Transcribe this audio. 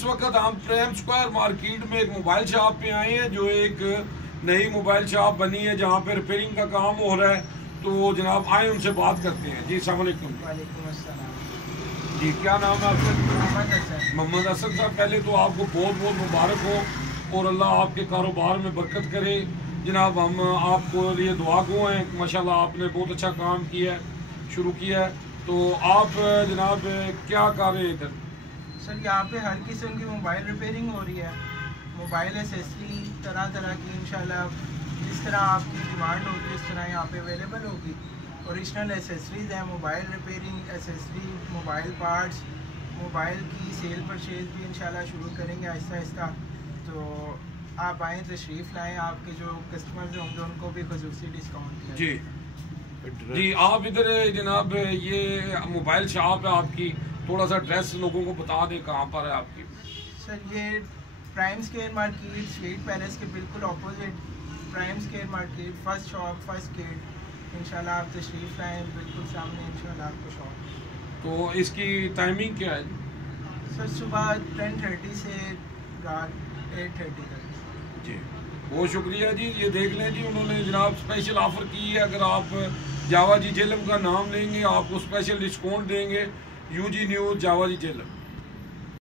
इस वक्त हम प्रेम स्क्वायर मार्केट में एक मोबाइल शॉप पे आए हैं, जो एक नई मोबाइल शॉप बनी है जहाँ पे रिपेयरिंग का काम हो रहा है। तो जनाब आए उनसे बात करते हैं। जी अस्सलाम वालेकुम। वालेकुम अस्सलाम। जी क्या नाम है आपका? मोहम्मद हसन। मोहम्मद हसन साहब, पहले तो आपको बहुत बहुत मुबारक हो और अल्लाह आपके कारोबार में बरकत करे। जनाब हम आपको लिए दुआ गो हैं, माशाल्लाह आपने बहुत अच्छा काम किया है, शुरू किया है। तो आप जनाब क्या कर रहे हैं इधर? सर यहाँ पे हर किस्म की मोबाइल रिपेयरिंग हो रही है, मोबाइल एसेसरी तरह तरह की इंशाल्लाह जिस तरह आपकी डिमांड होगी उस तरह यहाँ पे अवेलेबल होगी। ओरिजिनल एसेसरीज़ हैं, mobile repairing accessory, mobile parts, mobile की सेल परचेज भी इंशाल्लाह शुरू करेंगे आहिस्ता आहिस्ता। तो आप आएँ, तशरीफ़ लाएँ, आपके जो कस्टमर्स होंगे उनको भी ख़ुसूसी डिस्काउंट दिया। जी जी आप इधर जनाब ये मोबाइल शॉप है आपकी, थोड़ा सा एड्रेस लोगों को बता दें कहाँ पर है आपकी। सर ये prime square market sweet palace के बिल्कुल opposite prime square market, first shop, first gate. इंशाल्लाह आप तशरीफ़ लाएँ, बिल्कुल सामने इंशाल्लाह आपको शॉप। तो इसकी टाइमिंग क्या है? सर सुबह 10:30 से रात 8:30 तक। जी बहुत शुक्रिया जी। ये देख लें जी, उन्होंने जनाब स्पेशल ऑफ़र की है। अगर आप जावा जी जेलम का नाम लेंगे आपको स्पेशल डिस्काउंट देंगे। यूजी न्यूज़ जावा जी जेलम।